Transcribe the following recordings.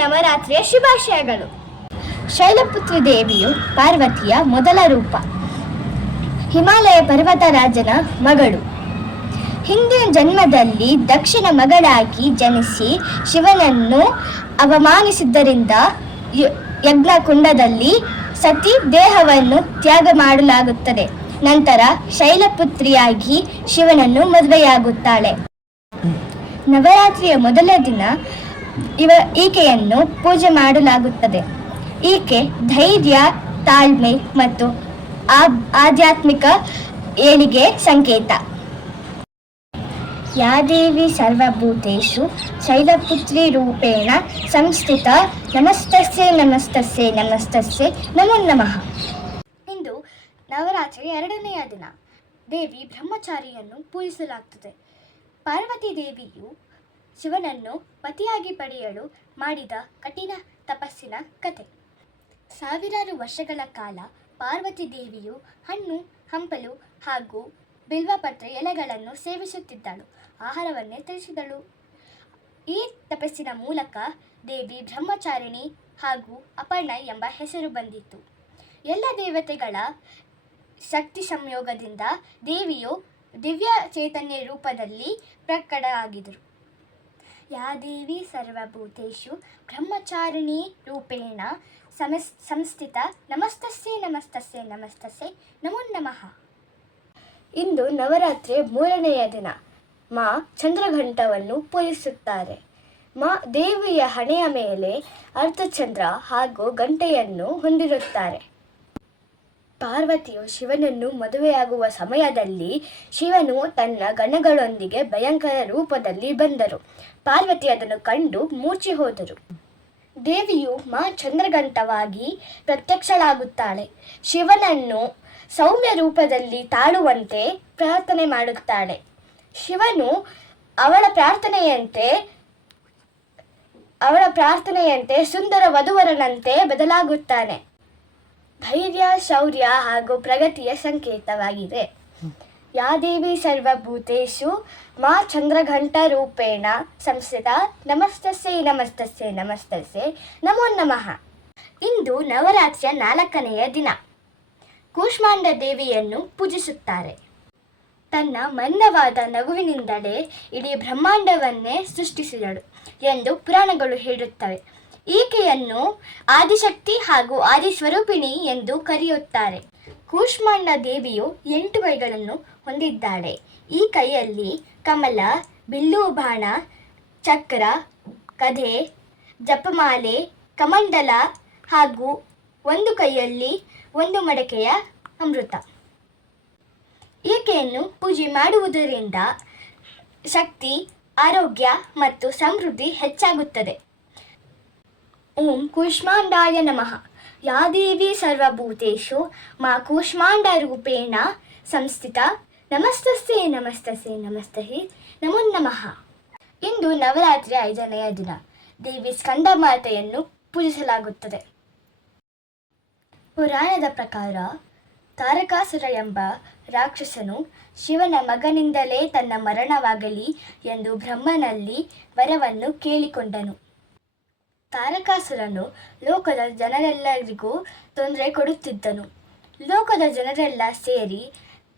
ನವರಾತ್ರಿಯ ಶುಭಾಶಯಗಳು. ಶೈಲಪುತ್ರಿ ದೇವಿಯು ಪಾರ್ವತಿಯ ಮೊದಲ ರೂಪ. ಹಿಮಾಲಯ ಪರ್ವತರಾಜನ ಮಗಳು. ಹಿಂದಿನ ಜನ್ಮದಲ್ಲಿ ದಕ್ಷಿಣ ಮಗಳಾಗಿ ಜನಿಸಿ ಶಿವನನ್ನು ಅವಮಾನಿಸಿದ್ದರಿಂದ ಯಜ್ಞಕುಂಡದಲ್ಲಿ ಸತಿ ದೇಹವನ್ನು ತ್ಯಾಗ ಮಾಡಲಾಗುತ್ತದೆ. ನಂತರ ಶೈಲಪುತ್ರಿಯಾಗಿ ಶಿವನನ್ನು ಮದುವೆಯಾಗುತ್ತಾಳೆ. ನವರಾತ್ರಿಯ ಮೊದಲ ದಿನ ಈಕೆಯನ್ನು ಪೂಜೆ ಮಾಡಲಾಗುತ್ತದೆ. ಈಕೆ ಧೈರ್ಯ, ತಾಳ್ಮೆ ಮತ್ತು ಆಧ್ಯಾತ್ಮಿಕ ಏಳಿಗೆ ಸಂಕೇತ. ಯಾ ದೇವಿ ಸರ್ವಭೂತೇಷು ಶೈಲಪುತ್ರಿ ರೂಪೇಣ ಸಂಸ್ಥಿತ ನಮಸ್ತಸ್ಯೆ ನಮಸ್ತಸ್ಯೆ ನಮಸ್ತಸ್ಯೆ ನಮೋ ನಮಃ. ಇಂದು ನವರಾತ್ರಿ ಎರಡನೆಯ ದಿನ. ದೇವಿ ಬ್ರಹ್ಮಚಾರಿಯನ್ನು ಪೂಜಿಸಲಾಗುತ್ತದೆ. ಪಾರ್ವತಿ ದೇವಿಯು ಶಿವನನ್ನು ಪತಿಯಾಗಿ ಪಡೆಯಲು ಮಾಡಿದ ಕಠಿಣ ತಪಸ್ಸಿನ ಕಥೆ. ಸಾವಿರಾರು ವರ್ಷಗಳ ಕಾಲ ಪಾರ್ವತಿ ದೇವಿಯು ಹಣ್ಣು, ಹಂಪಲು ಹಾಗೂ ಬಿಲ್ವಪತ್ರೆ ಎಲೆಗಳನ್ನು ಸೇವಿಸುತ್ತಿದ್ದಳು. ಆಹಾರವನ್ನೇ ತ್ಯಜಿಸಿದಳು. ಈ ತಪಸ್ಸಿನ ಮೂಲಕ ದೇವಿ ಬ್ರಹ್ಮಚಾರಿಣಿ ಹಾಗೂ ಅಪರ್ಣ ಎಂಬ ಹೆಸರು ಬಂದಿತ್ತು. ಎಲ್ಲ ದೇವತೆಗಳ ಶಕ್ತಿ ಸಂಯೋಗದಿಂದ ದೇವಿಯು ದಿವ್ಯ ಚೈತನ್ಯ ರೂಪದಲ್ಲಿ ಪ್ರಕಟವಾಗಿದ್ದರು. ಯಾ ದೇವಿ ಸರ್ವಭೂತೇಷು ಬ್ರಹ್ಮಚಾರಿಣಿ ರೂಪೇಣ ಸಂಸ್ಥಿತ ನಮಸ್ತಸ್ಯೆ ನಮಸ್ತಸ್ಯೆ ನಮಸ್ತಸ್ಯೆ ನಮೋ ನಮಃ. ಇಂದು ನವರಾತ್ರಿ ಮೂರನೆಯ ದಿನ. ಮಾ ಚಂದ್ರಘಂಟವನ್ನು ಪೂಜಿಸುತ್ತಾರೆ. ಮಾ ದೇವಿಯ ಹಣೆಯ ಮೇಲೆ ಅರ್ಧಚಂದ್ರ ಹಾಗೂ ಗಂಟೆಯನ್ನು ಹೊಂದಿರುತ್ತಾರೆ. ಪಾರ್ವತಿಯು ಶಿವನನ್ನು ಮದುವೆಯಾಗುವ ಸಮಯದಲ್ಲಿ ಶಿವನು ತನ್ನ ಗಣಗಳೊಂದಿಗೆ ಭಯಂಕರ ರೂಪದಲ್ಲಿ ಬಂದರು. ಪಾರ್ವತಿ ಅದನ್ನು ಕಂಡು ಮೂರ್ಛೆ ಹೋದರು. ದೇವಿಯು ಮಾ ಚಂದ್ರಘಂಟವಾಗಿ ಪ್ರತ್ಯಕ್ಷಳಾಗುತ್ತಾಳೆ. ಶಿವನನ್ನು ಸೌಮ್ಯ ರೂಪದಲ್ಲಿ ತಾಳುವಂತೆ ಪ್ರಾರ್ಥನೆ ಮಾಡುತ್ತಾಳೆ. ಶಿವನು ಅವಳ ಪ್ರಾರ್ಥನೆಯಂತೆ ಸುಂದರ ವಧುವರನಂತೆ ಬದಲಾಗುತ್ತಾನೆ. ಧೈರ್ಯ, ಶೌರ್ಯ ಹಾಗೂ ಪ್ರಗತಿಯ ಸಂಕೇತವಾಗಿದೆ. ಯಾ ದೇವಿ ಸರ್ವಭೂತೇಷು ಮಾ ಚಂದ್ರಘಂಟ ರೂಪೇಣ ಸಂಸ್ಥಿತ ನಮಸ್ತಸ್ಯೆ ನಮಸ್ತಸ್ಯೆ ನಮಸ್ತಸ್ಯೆ ನಮೋ ನಮಃ. ಇಂದು ನವರಾತ್ರಿಯ ನಾಲ್ಕನೆಯ ದಿನ. ಕೂಷ್ಮಾಂಡ ದೇವಿಯನ್ನು ಪೂಜಿಸುತ್ತಾರೆ. ತನ್ನ ಮಂದವಾದ ನಗುವಿನಿಂದಲೇ ಇಡೀ ಬ್ರಹ್ಮಾಂಡವನ್ನೇ ಸೃಷ್ಟಿಸಿದಳು ಎಂದು ಪುರಾಣಗಳು ಹೇಳುತ್ತವೆ. ಈಕೆಯನ್ನು ಆದಿಶಕ್ತಿ ಹಾಗೂ ಆದಿಸ್ವರೂಪಿಣಿ ಎಂದು ಕರೆಯುತ್ತಾರೆ. ಕೂಷ್ಮಾಂಡ ದೇವಿಯು 8 ಕೈಗಳನ್ನು ಹೊಂದಿದ್ದಾಳೆ. ಈ ಕೈಯಲ್ಲಿ ಕಮಲ, ಬಿಲ್ಲು ಬಾಣ, ಚಕ್ರ, ಗದೆ, ಜಪಮಾಲೆ, ಕಮಂಡಲ ಹಾಗೂ ಒಂದು ಕೈಯಲ್ಲಿ ಒಂದು ಮಡಕೆಯ ಅಮೃತ. ಈಕೆಯನ್ನು ಪೂಜೆ ಮಾಡುವುದರಿಂದ ಶಕ್ತಿ, ಆರೋಗ್ಯ ಮತ್ತು ಸಮೃದ್ಧಿ ಹೆಚ್ಚಾಗುತ್ತದೆ. ಓಂ ಕೂಷ್ಮಾಂಡಾಯ ನಮಃ. ಯಾ ದೇವಿ ಸರ್ವಭೂತೇಷು ಮಾ ಕೂಷ್ಮಾಂಡ ರೂಪೇಣ ಸಂಸ್ಥಿತ ನಮಸ್ತಸ್ಯೆ ನಮಸ್ತಸ್ಯೆ ನಮಸ್ತಸ್ಯೆ ನಮೋ ನಮಃ. ಇಂದು ನವರಾತ್ರಿ 5ನೆಯ ದಿನ. ದೇವಿ ಸ್ಕಂದಮಾತೆಯನ್ನು ಪೂಜಿಸಲಾಗುತ್ತದೆ. ಪುರಾಣದ ಪ್ರಕಾರ ತಾರಕಾಸುರ ಎಂಬ ರಾಕ್ಷಸನು ಶಿವನ ಮಗನಿಂದಲೇ ತನ್ನ ಮರಣವಾಗಲಿ ಎಂದು ಬ್ರಹ್ಮನಲ್ಲಿ ವರವನ್ನು ಕೇಳಿಕೊಂಡನು. ತಾರಕಾಸುರನು ಲೋಕದ ಜನರೆಲ್ಲರಿಗೂ ತೊಂದರೆ ಕೊಡುತ್ತಿದ್ದನು. ಲೋಕದ ಜನರೆಲ್ಲ ಸೇರಿ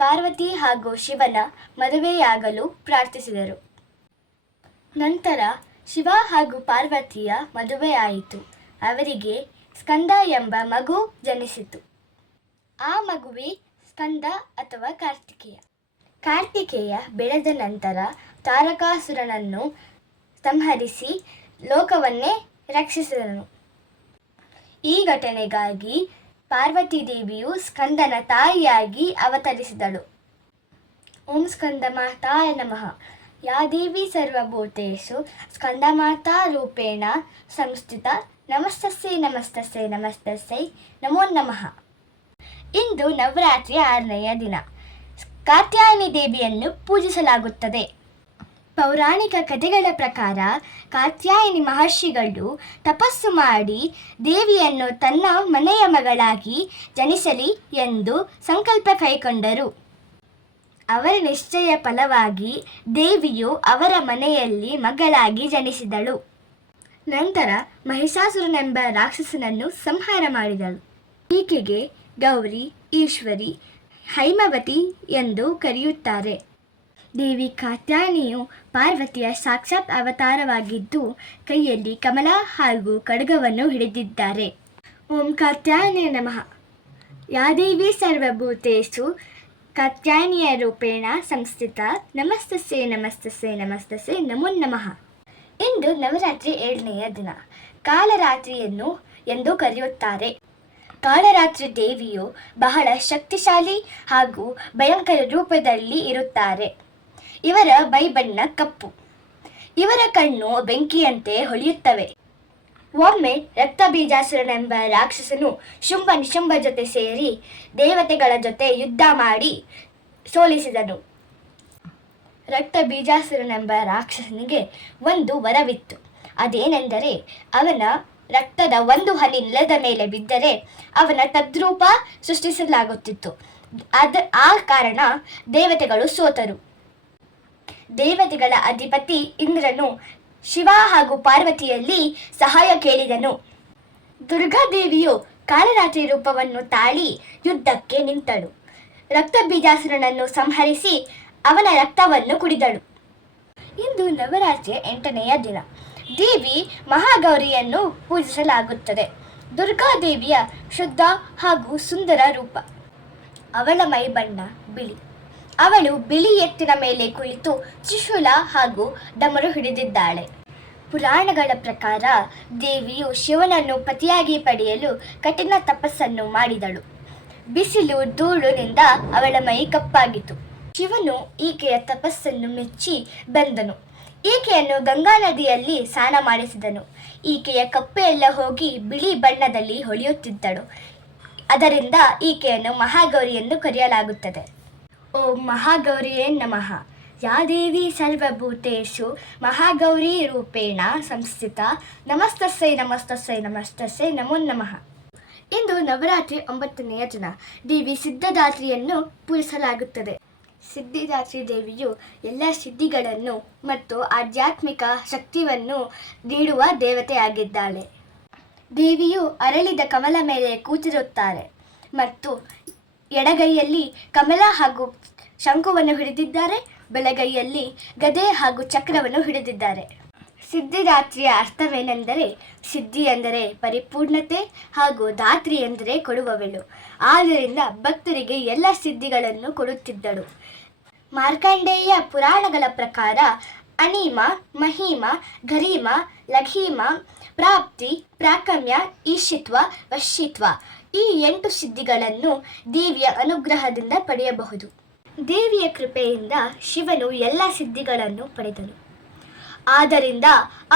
ಪಾರ್ವತಿ ಹಾಗೂ ಶಿವನ ಮದುವೆಯಾಗಲು ಪ್ರಾರ್ಥಿಸಿದರು. ನಂತರ ಶಿವ ಹಾಗೂ ಪಾರ್ವತಿಯ ಮದುವೆಯಾಯಿತು. ಅವರಿಗೆ ಸ್ಕಂದ ಎಂಬ ಮಗು ಜನಿಸಿತು. ಆ ಮಗುವೇ ಸ್ಕಂದ ಅಥವಾ ಕಾರ್ತಿಕೇಯ. ಕಾರ್ತಿಕೇಯ ಬೆಳೆದ ನಂತರ ತಾರಕಾಸುರನನ್ನು ಸಂಹರಿಸಿ ಲೋಕವನ್ನೇ ರಕ್ಷಿಸಿದನು. ಈ ಘಟನೆಗಾಗಿ ಪಾರ್ವತಿ ದೇವಿಯು ಸ್ಕಂದನ ತಾಯಿಯಾಗಿ ಅವತರಿಸಿದಳು. ಓಂ ಸ್ಕಂದಮಾತಾಯ ನಮಃ. ಯಾ ದೇವಿ ಸರ್ವಭೂತೇಷು ಸ್ಕಂದಮಾತಾ ರೂಪೇಣ ಸಂಸ್ಥಿತ ನಮಸ್ತಸ್ಯೆ ನಮಸ್ತಸ್ಯೆ ನಮಸ್ತಸ್ಯೆ ನಮೋ ನಮಃ. ಇಂದು ನವರಾತ್ರಿ 6ನೆಯ ದಿನ. ಕಾತ್ಯಾಯನಿ ದೇವಿಯನ್ನು ಪೂಜಿಸಲಾಗುತ್ತದೆ. ಪೌರಾಣಿಕ ಕಥೆಗಳ ಪ್ರಕಾರ ಕಾತ್ಯಾಯನಿ ಮಹರ್ಷಿಗಳು ತಪಸ್ಸು ಮಾಡಿ ದೇವಿಯನ್ನು ತನ್ನ ಮನೆಯ ಮಗಳಾಗಿ ಜನಿಸಲಿ ಎಂದು ಸಂಕಲ್ಪ ಕೈಗೊಂಡರು. ಅವರ ನಿಶ್ಚಯ ಫಲವಾಗಿ ದೇವಿಯು ಅವರ ಮನೆಯಲ್ಲಿ ಮಗಳಾಗಿ ಜನಿಸಿದಳು. ನಂತರ ಮಹಿಷಾಸುರನೆಂಬ ರಾಕ್ಷಸನನ್ನು ಸಂಹಾರ ಮಾಡಿದಳು. ಈಕೆಗೆ ಗೌರಿ, ಈಶ್ವರಿ, ಹೈಮವತಿ ಎಂದು ಕರೆಯುತ್ತಾರೆ. ದೇವಿ ಕಾತ್ಯಾಯನಿಯು ಪಾರ್ವತಿಯ ಸಾಕ್ಷಾತ್ ಅವತಾರವಾಗಿದ್ದು ಕೈಯಲ್ಲಿ ಕಮಲ ಹಾಗೂ ಖಡ್ಗವನ್ನು ಹಿಡಿದಿದ್ದಾರೆ. ಓಂ ಕಾತ್ಯಾಯನೇ ನಮಃ. ಯಾ ದೇವಿ ಸರ್ವಭೂತೇಷು ಕಾತ್ಯಾಯನಿಯ ರೂಪೇಣ ಸಂಸ್ಥಿತ ನಮಸ್ತಸ್ಸೇ ನಮಸ್ತಸ್ಸೇ ನಮಸ್ತಸ್ಸೇ ನಮೋ ನಮಃ. ಇಂದು ನವರಾತ್ರಿ 7ನೆಯ ದಿನ. ಕಾಳರಾತ್ರಿಯನ್ನು ಎಂದು ಕರೆಯುತ್ತಾರೆ. ಕಾಳರಾತ್ರಿ ದೇವಿಯು ಬಹಳ ಶಕ್ತಿಶಾಲಿ ಹಾಗೂ ಭಯಂಕರ ರೂಪದಲ್ಲಿ ಇರುತ್ತಾರೆ. ಇವರ ಬಣ್ಣ ಕಪ್ಪು. ಇವರ ಕಣ್ಣು ಬೆಂಕಿಯಂತೆ ಹೊಳೆಯುತ್ತವೆ. ಒಮ್ಮೆ ರಕ್ತಬೀಜಾಸುರನೆಂಬ ರಾಕ್ಷಸನು ಶುಂಭ ನಿಶುಂಭ ಜೊತೆ ಸೇರಿ ದೇವತೆಗಳ ಜೊತೆ ಯುದ್ಧ ಮಾಡಿ ಸೋಲಿಸಿದನು. ರಕ್ತಬೀಜಾಸುರನೆಂಬ ರಾಕ್ಷಸನಿಗೆ ಒಂದು ವರವಿತ್ತು. ಅದೇನೆಂದರೆ ಅವನ ರಕ್ತದ ಒಂದು ಹನಿ ನೆಲದ ಮೇಲೆ ಬಿದ್ದರೆ ಅವನ ತದ್ರೂಪ ಸೃಷ್ಟಿಸಲಾಗುತ್ತಿತ್ತು. ಆ ಕಾರಣ ದೇವತೆಗಳು ಸೋತರು. ದೇವತೆಗಳ ಅಧಿಪತಿ ಇಂದ್ರನು ಶಿವ ಹಾಗೂ ಪಾರ್ವತಿಯಲ್ಲಿ ಸಹಾಯ ಕೇಳಿದನು. ದುರ್ಗಾದೇವಿಯು ಕಾಳರಾತ್ರಿ ರೂಪವನ್ನು ತಾಳಿ ಯುದ್ಧಕ್ಕೆ ನಿಂತಳು. ರಕ್ತಬೀಜಾಸುರನನ್ನು ಸಂಹರಿಸಿ ಅವನ ರಕ್ತವನ್ನು ಕುಡಿದಳು. ಇಂದು ನವರಾತ್ರಿಯ 8ನೆಯ ದಿನ. ದೇವಿ ಮಹಾಗೌರಿಯನ್ನು ಪೂಜಿಸಲಾಗುತ್ತದೆ. ದುರ್ಗಾದೇವಿಯ ಶುದ್ಧ ಹಾಗೂ ಸುಂದರ ರೂಪ. ಅವಳ ಮೈ ಬಣ್ಣ ಬಿಳಿ. ಅವಳು ಬಿಳಿ ಎತ್ತಿನ ಮೇಲೆ ಕುಳಿತು ತ್ರಿಶೂಲ ಹಾಗೂ ಡಮರು ಹಿಡಿದಿದ್ದಾಳೆ. ಪುರಾಣಗಳ ಪ್ರಕಾರ ದೇವಿಯು ಶಿವನನ್ನು ಪತಿಯಾಗಿ ಪಡೆಯಲು ಕಠಿಣ ತಪಸ್ಸನ್ನು ಮಾಡಿದಳು. ಬಿಸಿಲು ಧೂಳಿನಿಂದ ಅವಳ ಮೈ ಕಪ್ಪಾಗಿತ್ತು. ಶಿವನು ಈಕೆಯ ತಪಸ್ಸನ್ನು ಮೆಚ್ಚಿ ಬಂದನು. ಈಕೆಯನ್ನು ಗಂಗಾ ನದಿಯಲ್ಲಿ ಸ್ನಾನ ಮಾಡಿಸಿದನು. ಈಕೆಯ ಕಪ್ಪೆಯೆಲ್ಲ ಹೋಗಿ ಬಿಳಿ ಬಣ್ಣದಲ್ಲಿ ಹೊಳೆಯುತ್ತಿದ್ದಳು. ಅದರಿಂದ ಈಕೆಯನ್ನು ಮಹಾಗೌರಿ ಎಂದು ಕರೆಯಲಾಗುತ್ತದೆ. ಓಂ ಮಹಾಗೌರಿಯೇ ನಮಃ. ಯಾ ದೇವಿ ಸರ್ವಭೂತೇಷು ಮಹಾಗೌರಿ ರೂಪೇಣ ಸಂಸ್ಥಿತ ನಮಸ್ತಸ್ಸೈ ನಮಸ್ತಸ್ಸೈ ನಮಸ್ತಸ್ಸೈ ನಮೋ ನಮಃ. ಇಂದು ನವರಾತ್ರಿ 9ನೆಯ ದಿನ. ದೇವಿ ಸಿದ್ಧಿದಾತ್ರಿಯನ್ನು ಪೂಜಿಸಲಾಗುತ್ತದೆ. ಸಿದ್ಧಿದಾತ್ರಿ ದೇವಿಯು ಎಲ್ಲ ಸಿದ್ಧಿಗಳನ್ನು ಮತ್ತು ಆಧ್ಯಾತ್ಮಿಕ ಶಕ್ತಿಯನ್ನು ನೀಡುವ ದೇವತೆಯಾಗಿದ್ದಾಳೆ. ದೇವಿಯು ಅರಳಿದ ಕಮಲ ಮೇಲೆ ಕೂತಿರುತ್ತಾರೆ ಮತ್ತು ಎಡಗೈಯಲ್ಲಿ ಕಮಲ ಹಾಗೂ ಶಂಕುವನ್ನು ಹಿಡಿದಿದ್ದಾರೆ. ಬಲಗೈಯಲ್ಲಿ ಗದೆ ಹಾಗೂ ಚಕ್ರವನ್ನು ಹಿಡಿದಿದ್ದಾರೆ. ಸಿದ್ಧಿದಾತ್ರಿಯ ಅರ್ಥವೇನೆಂದರೆ ಸಿದ್ಧಿ ಎಂದರೆ ಪರಿಪೂರ್ಣತೆ ಹಾಗೂ ದಾತ್ರಿ ಎಂದರೆ ಕೊಡುವವಳು. ಆದ್ದರಿಂದ ಭಕ್ತರಿಗೆ ಎಲ್ಲ ಸಿದ್ಧಿಗಳನ್ನು ಕೊಡುತ್ತಿದ್ದಳು. ಮಾರ್ಕಂಡೇಯ ಪುರಾಣಗಳ ಪ್ರಕಾರ ಅಣೀಮ, ಮಹೀಮ, ಗರೀಮ, ಲಘೀಮ, ಪ್ರಾಪ್ತಿ, ಪ್ರಾಕಮ್ಯ, ಈಶಿತ್ವ, ವಶಿತ್ವ ಈ 8 ಸಿದ್ಧಿಗಳನ್ನು ದೇವಿಯ ಅನುಗ್ರಹದಿಂದ ಪಡೆಯಬಹುದು. ದೇವಿಯ ಕೃಪೆಯಿಂದ ಶಿವನು ಎಲ್ಲ ಸಿದ್ಧಿಗಳನ್ನು ಪಡೆದನು. ಆದ್ದರಿಂದ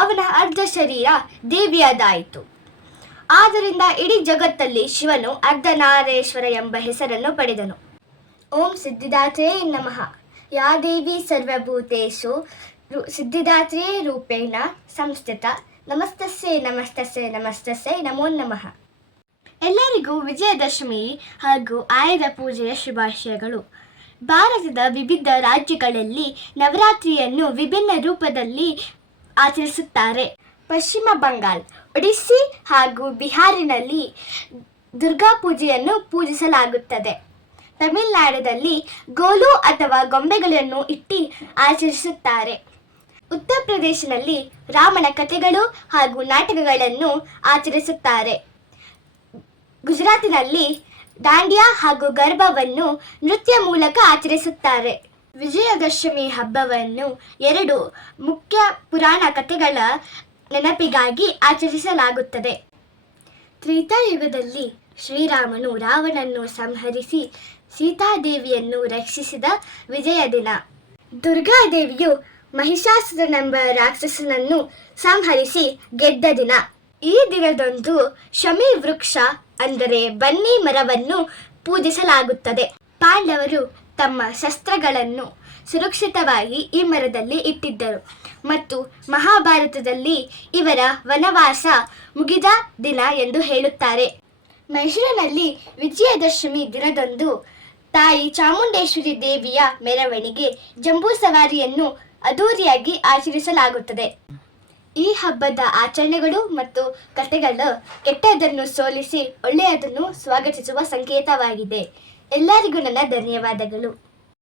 ಅವನ ಅರ್ಧ ಶರೀರ ದೇವಿಯದಾಯಿತು. ಆದ್ದರಿಂದ ಇಡೀ ಜಗತ್ತಲ್ಲಿ ಶಿವನು ಅರ್ಧನಾರೇಶ್ವರ ಎಂಬ ಹೆಸರನ್ನು ಪಡೆದನು. ಓಂ ಸಿದ್ಧಿದಾತ್ರೇ ನಮಃ. ಯಾ ದೇವಿ ಸರ್ವಭೂತೇಷು ಸಿದ್ಧಿದಾತ್ರೇ ರೂಪೇಣ ಸಂಸ್ಥಿತ ನಮಸ್ತಸ್ಸೇ ನಮಸ್ತಸ್ಸೇ ನಮಸ್ತಸ್ಸೇ ನಮೋ ನಮಃ. ಎಲ್ಲರಿಗೂ ವಿಜಯದಶಮಿ ಹಾಗೂ ಆಯುಧ ಪೂಜೆಯ ಶುಭಾಶಯಗಳು. ಭಾರತದ ವಿವಿಧ ರಾಜ್ಯಗಳಲ್ಲಿ ನವರಾತ್ರಿಯನ್ನು ವಿಭಿನ್ನ ರೂಪದಲ್ಲಿ ಆಚರಿಸುತ್ತಾರೆ. ಪಶ್ಚಿಮ ಬಂಗಾಳ, ಒಡಿಸ್ಸಿ ಹಾಗೂ ಬಿಹಾರಿನಲ್ಲಿ ದುರ್ಗಾ ಪೂಜೆಯನ್ನು ಪೂಜಿಸಲಾಗುತ್ತದೆ. ತಮಿಳುನಾಡಿನಲ್ಲಿ ಗೋಲು ಅಥವಾ ಗೊಂಬೆಗಳನ್ನು ಇಟ್ಟು ಆಚರಿಸುತ್ತಾರೆ. ಉತ್ತರ ಪ್ರದೇಶದಲ್ಲಿ ರಾಮನ ಕಥೆಗಳು ಹಾಗೂ ನಾಟಕಗಳನ್ನು ಆಚರಿಸುತ್ತಾರೆ. ಗುಜರಾತಿನಲ್ಲಿ ದಾಂಡಿಯಾ ಹಾಗೂ ಗರ್ಭವನ್ನು ನೃತ್ಯ ಮೂಲಕ ಆಚರಿಸುತ್ತಾರೆ. ವಿಜಯದಶಮಿ ಹಬ್ಬವನ್ನು 2 ಮುಖ್ಯ ಪುರಾಣ ಕಥೆಗಳ ನೆನಪಿಗಾಗಿ ಆಚರಿಸಲಾಗುತ್ತದೆ. ತ್ರೇತಾಯುಗದಲ್ಲಿ ಶ್ರೀರಾಮನು ರಾವಣನನ್ನು ಸಂಹರಿಸಿ ಸೀತಾದೇವಿಯನ್ನು ರಕ್ಷಿಸಿದ ವಿಜಯ ದಿನ. ದುರ್ಗಾದೇವಿಯು ಮಹಿಷಾಸುರನೆಂಬ ರಾಕ್ಷಸನನ್ನು ಸಂಹರಿಸಿ ಗೆದ್ದ ದಿನ. ಈ ದಿನದಂದು ಶಮಿ ವೃಕ್ಷ ಅಂದರೆ ಬನ್ನಿ ಮರವನ್ನು ಪೂಜಿಸಲಾಗುತ್ತದೆ. ಪಾಂಡವರು ತಮ್ಮ ಶಸ್ತ್ರಗಳನ್ನು ಸುರಕ್ಷಿತವಾಗಿ ಈ ಮರದಲ್ಲಿ ಇಟ್ಟಿದ್ದರು ಮತ್ತು ಮಹಾಭಾರತದಲ್ಲಿ ಇವರ ವನವಾಸ ಮುಗಿದ ದಿನ ಎಂದು ಹೇಳುತ್ತಾರೆ. ಮೈಸೂರಿನಲ್ಲಿ ವಿಜಯದಶಮಿ ದಿನದಂದು ತಾಯಿ ಚಾಮುಂಡೇಶ್ವರಿ ದೇವಿಯ ಮೆರವಣಿಗೆ ಜಂಬೂ ಸವಾರಿಯನ್ನು ಅದ್ದೂರಿಯಾಗಿ ಆಚರಿಸಲಾಗುತ್ತದೆ. ಈ ಹಬ್ಬದ ಆಚರಣೆಗಳು ಮತ್ತು ಕಥೆಗಳು ಕೆಟ್ಟದನ್ನು ಸೋಲಿಸಿ ಒಳ್ಳೆಯದನ್ನು ಸ್ವಾಗತಿಸುವ ಸಂಕೇತವಾಗಿದೆ. ಎಲ್ಲರಿಗೂ ನನ್ನ ಧನ್ಯವಾದಗಳು.